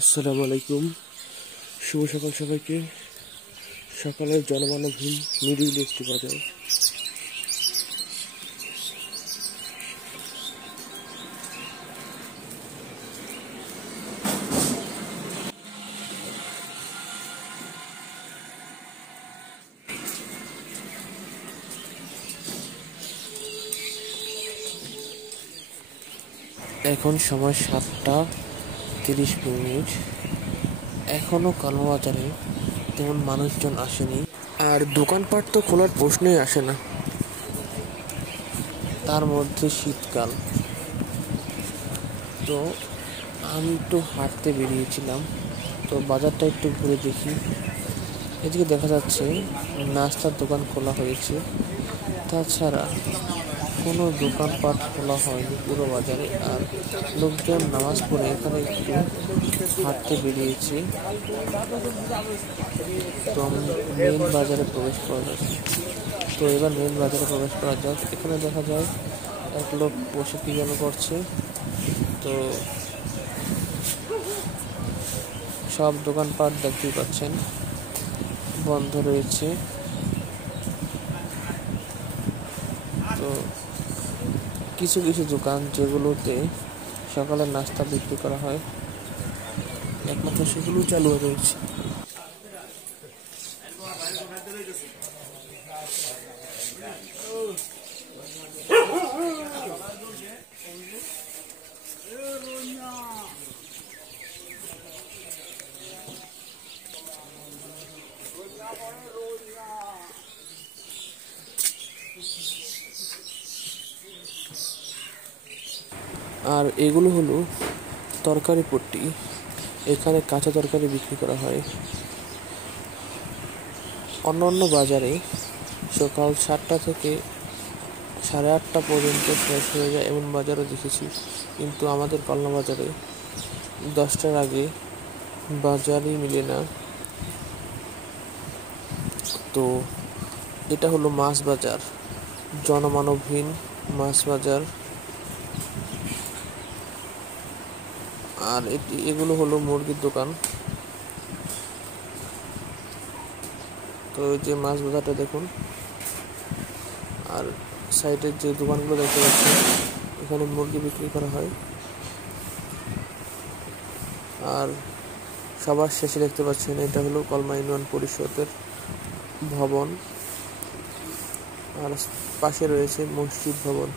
আসসালামু আলাইকুম। শুভ সকাল সবাইকে। সকালের জনমানবহীন নিরিবিলি একটি বাজার। এখন সময় 7টা 30 মিনিট। এখনো কালোবাজারে তেমন মানুষজন আসেনি, আর দোকানপাট তো খোলার প্রশ্নই আসে না। তার মধ্যে শীতকাল, তো আমি একটু হাঁটতে বেরিয়েছিলাম। তো বাজারটা একটু ঘুরে দেখি। এদিকে দেখা যাচ্ছে নাস্তার দোকান খোলা হয়েছে, তাছাড়া কোনো দোকানপাট খোলা হয়নি পুরো বাজারে। আর লোকজন নামাজ পড়ে এখানে একটু হাঁটতে বেরিয়েছে। তো আমি মেন বাজারে প্রবেশ করা যাক। তো এবার মেন বাজারে প্রবেশ করা যাক। এখানে দেখা যায় এক লোক বসে কি যেন করছে। তো সব দোকানপাট দেখতেই পাচ্ছেন বন্ধ রয়েছে। তো কিছু কিছু দোকান যেগুলোতে সকালের নাস্তা বিক্রি করা হয়, একমাত্র সেগুলো চালু রয়েছে। আর এগুলো হলো তরকারি পট্টি। এখানে কাঁচা তরকারি বিক্রি করা হয়। অন্য বাজারে সকাল 7টা থেকে 8:30 পর্যন্ত শেষ হয়ে যায়, এমন বাজারও দেখেছি। কিন্তু আমাদের কালনা বাজারে 10টার আগে বাজারই মিলে না। তো এটা হলো মাছ বাজার, জনমানবহীন মাছ বাজার। আর এগুলো হলো মুরগির দোকান। তো এই যে মাছ বাজারটা দেখুন, আর সাইডের যে দোকানগুলো দেখতে পাচ্ছেন এখানে মুরগি বিক্রি করা হয়। আর সবার শেষে দেখতে পাচ্ছেন এটা হলো কলমা ইউনিয়ন পরিষদের ভবন, আর পাশে রয়েছে মসজিদ ভবন।